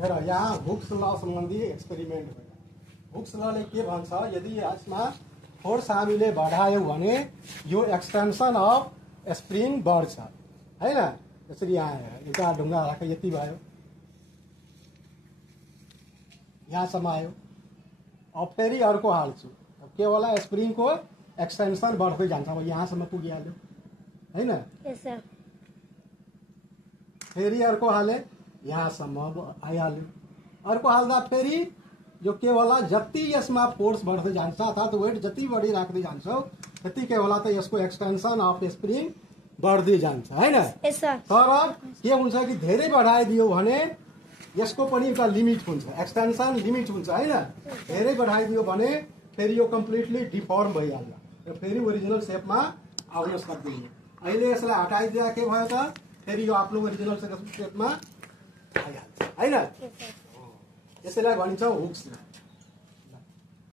हेर यहाँ हुक्स ल सम्बन्धी एक्सपेरिमेन्ट भयो। हुक्स लले के भन्छ, यदि यसमा फोर्स हामीले बढायौँ भने यो एक्सटेन्सन अफ स्प्रिङ बढ्छ हैन। यसरी यहाँ एउटा ढुङ्गा राख, यति भयो, यहाँसम्म आयो। अब फेरि अर्को हाल्छु, अब के होला, स्प्रिङको एक्सटेन्सन बढ्दै जान्छ। अब यहाँसम्म पुगिहाल्यो हैन। फेरि अर्को हाले, यहाँसम्म आइहाल्यो। अर्को हाल्दा फेरि यो के होला, जति यसमा फोर्स बढ्दै जान्छ अर्थात् वेट जति बढी राख्दै जान्छौ त्यति के होला त यसको एक्सटेन्सन अफ स्प्रिङ बढ्दै जान्छ हैन। तर के हुन्छ कि धेरै बढाइदियो भने यसको पनि एउटा लिमिट हुन्छ, एक्सटेन्सन लिमिट हुन्छ हैन। धेरै बढाइदियो भने फेरि यो कम्प्लिटली डिफर्म भइहाल्छ र फेरि ओरिजिनल सेपमा आउन सक्दैन। अहिले यसलाई हटाइदिँदा के भयो त, फेरि यो आफ्नो ओरिजिनल सेपमा आइहाल्छ हैन। यसैलाई भनिन्छ हुक्स ल।